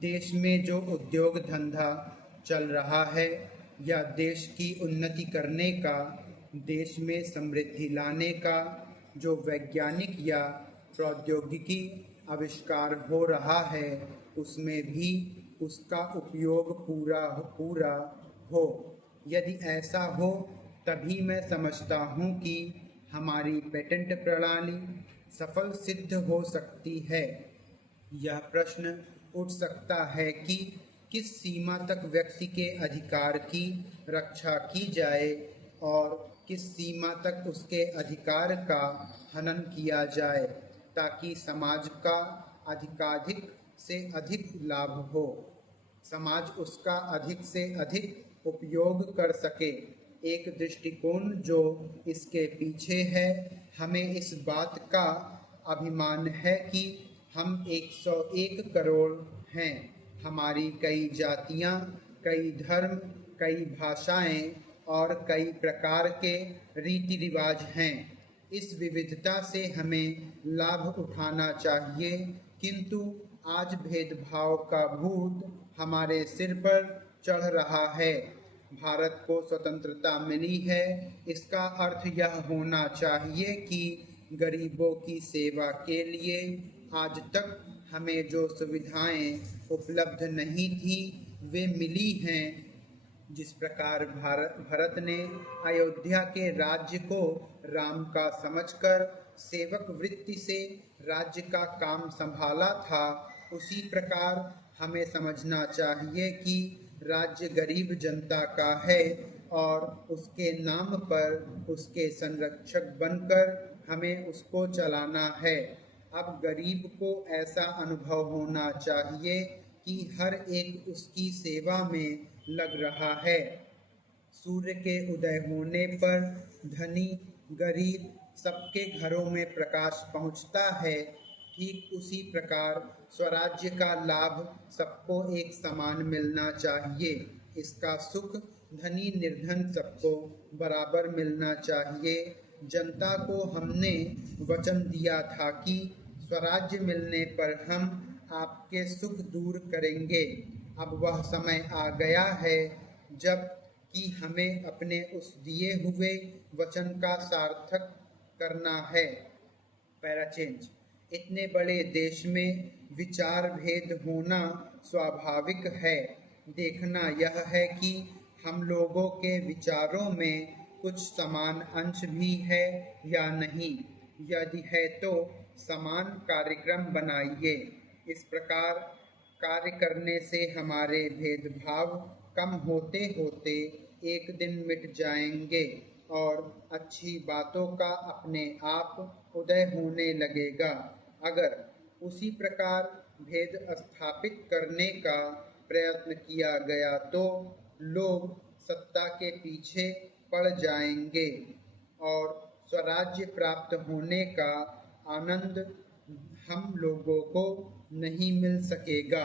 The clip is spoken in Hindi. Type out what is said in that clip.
देश में जो उद्योग धंधा चल रहा है या देश की उन्नति करने का, देश में समृद्धि लाने का जो वैज्ञानिक या प्रौद्योगिकी आविष्कार हो रहा है, उसमें भी उसका उपयोग पूरा हो। यदि ऐसा हो तभी मैं समझता हूँ कि हमारी पेटेंट प्रणाली सफल सिद्ध हो सकती है। यह प्रश्न उठ सकता है कि किस सीमा तक व्यक्ति के अधिकार की रक्षा की जाए और किस सीमा तक उसके अधिकार का हनन किया जाए, ताकि समाज का अधिकाधिक से अधिक लाभ हो, समाज उसका अधिक से अधिक उपयोग कर सके। एक दृष्टिकोण जो इसके पीछे है, हमें इस बात का अभिमान है कि हम 101 करोड़ हैं। हमारी कई जातियां, कई धर्म, कई भाषाएं और कई प्रकार के रीति रिवाज हैं। इस विविधता से हमें लाभ उठाना चाहिए, किंतु आज भेदभाव का भूत हमारे सिर पर चढ़ रहा है। भारत को स्वतंत्रता मिली है, इसका अर्थ यह होना चाहिए कि गरीबों की सेवा के लिए आज तक हमें जो सुविधाएं उपलब्ध नहीं थी वे मिली हैं। जिस प्रकार भरत ने अयोध्या के राज्य को राम का समझकर सेवक वृत्ति से राज्य का काम संभाला था, उसी प्रकार हमें समझना चाहिए कि राज्य गरीब जनता का है और उसके नाम पर उसके संरक्षक बनकर हमें उसको चलाना है। अब गरीब को ऐसा अनुभव होना चाहिए कि हर एक उसकी सेवा में लग रहा है। सूर्य के उदय होने पर धनी गरीब सबके घरों में प्रकाश पहुंचता है। ठीक उसी प्रकार स्वराज्य का लाभ सबको एक समान मिलना चाहिए। इसका सुख धनी निर्धन सबको बराबर मिलना चाहिए। जनता को हमने वचन दिया था कि स्वराज्य मिलने पर हम आपके सुख दूर करेंगे। अब वह समय आ गया है जब कि हमें अपने उस दिए हुए वचन का सार्थक करना है। पैराचेंज। इतने बड़े देश में विचार भेद होना स्वाभाविक है। देखना यह है कि हम लोगों के विचारों में कुछ समान अंश भी है या नहीं। यदि है तो समान कार्यक्रम बनाइए। इस प्रकार कार्य करने से हमारे भेदभाव कम होते होते एक दिन मिट जाएंगे और अच्छी बातों का अपने आप उदय होने लगेगा। अगर उसी प्रकार भेद स्थापित करने का प्रयत्न किया गया तो लोग सत्ता के पीछे पड़ जाएंगे और स्वराज्य प्राप्त होने का आनंद हम लोगों को नहीं मिल सकेगा।